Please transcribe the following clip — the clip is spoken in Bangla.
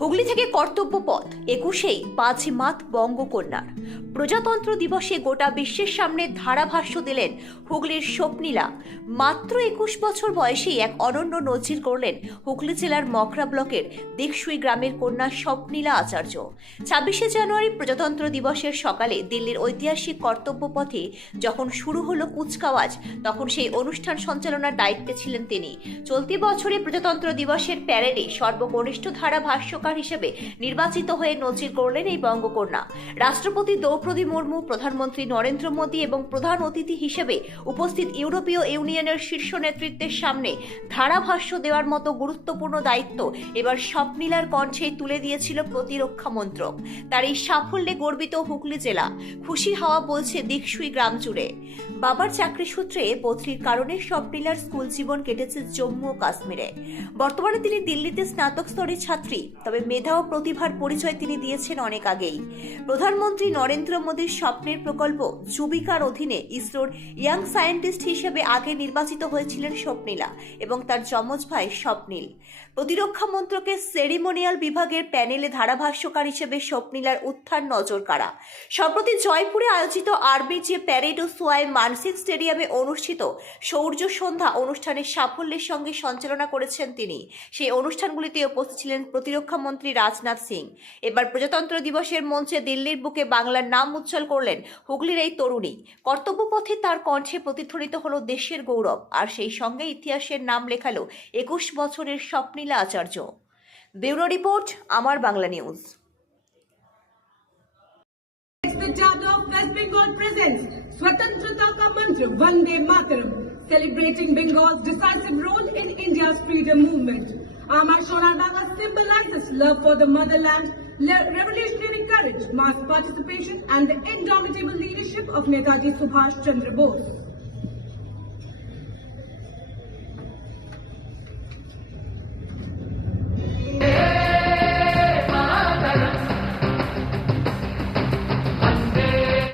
হুগলি থেকে কর্তব্য পথ 21 বাজিমাত বঙ্গকন্যার প্রজাতন্ত্র দিবসে গোটা বিশ্বের সামনে ধারাভাষ্য দিলেন হুগলির স্বপ্নীলা। মাত্র 21 বছর বয়সেই এক অনন্য নজির করলেন হুগলি জেলার মকরা ব্লকের দিকসুই গ্রামের কন্যা স্বপ্নীলা আচার্য। 26 জানুয়ারি প্রজাতন্ত্র দিবসের সকালে দিল্লির ঐতিহাসিক কর্তব্য পথে যখন শুরু হলো কুচকাওয়াজ, তখন সেই অনুষ্ঠান সঞ্চালনার দায়িত্বে ছিলেন তিনি। চলতি বছরে প্রজাতন্ত্র দিবসের প্যারেডে সর্বকনিষ্ঠ ধারাভাষ্যকার হিসেবে নির্বাচিত হয়ে নজির করলেন এই বঙ্গকন্যা। রাষ্ট্রপতি দ্রৌপদী মুর্মু, প্রধানমন্ত্রী নরেন্দ্র মোদী এবং প্রধান অতিথি হিসেবে উপস্থিত ইউরোপীয় ইউনিয়নের শীর্ষ নেতৃত্বের সামনে ধারাভাষ্য দেওয়ার মতো গুরুত্বপূর্ণ দায়িত্ব এবার স্বপ্নীলার কণ্ঠে তুলে দিয়েছিল প্রতিরক্ষা মন্ত্রক। তার এই সাফল্যে গর্বিত হুগলি জেলা, খুশি হাওয়া বলছে দিকসুই গ্রাম জুড়ে। বাবার চাকরি সূত্রে বদলির কারণে স্বপ্নীলার স্কুল জীবন কেটেছে জম্মু ও কাশ্মীরে। বর্তমানে তিনি দিল্লিতে স্নাতক স্তরের ছাত্রী, তবে মেধা ও প্রতিভার পরিচয় তিনি দিয়েছেন অনেক আগেই। প্রধানমন্ত্রী নরেন্দ্র মোদীর স্বপ্নের প্রকল্প যুবিকার অধীনে ইসরোর ইয়াং সায়েন্টিস্ট হিসেবে আগে নির্বাচিত হয়েছিলেন স্বপ্নীলা এবং তার যমজ ভাই স্বপ্নীল। প্রতিরক্ষা মন্ত্রকের সেরিমোনিয়াল বিভাগের প্যানেলে ধারাভাষ্যকার হিসেবে স্বপ্নীলার উত্থান নজর কাড়া। সম্প্রতি জয়পুরে আয়োজিত আরবিজে প্যারেড ও সোয়াই মানসিক স্টেডিয়ামে অনুষ্ঠিত সৌর্য সন্ধ্যা অনুষ্ঠানের সাফল্যের সঙ্গে সঞ্চালনা করেছেন তিনি। সেই অনুষ্ঠানগুলিতে উপস্থিত ছিলেন প্রতিরক্ষা মন্ত্রী রাজনাথ সিং। এবার প্রজাতন্ত্র দিবসের মঞ্চে দিল্লির বুকে বাংলার নাম উজ্জ্বল করলেন হুগলির এই তরুণী। কর্তব্য পথে তার কণ্ঠে প্রতিধ্বনিত হলো দেশের গৌরব, আর সেই সঙ্গে ইতিহাসের নাম লেখালো 21 বছরের স্বপ্নীলা আচার্য। ব্যুরো রিপোর্ট, আমার Bangla news. The Charter of West Bengal presents Swatantrata Ka Mantra Vande Mataram, celebrating Bengal's decisive role in India's freedom movement. Amar Sonar Banga symbolizes love for the motherland, revolutionary courage, mass participation, and the indomitable leadership of Netaji Subhash Chandra Bose.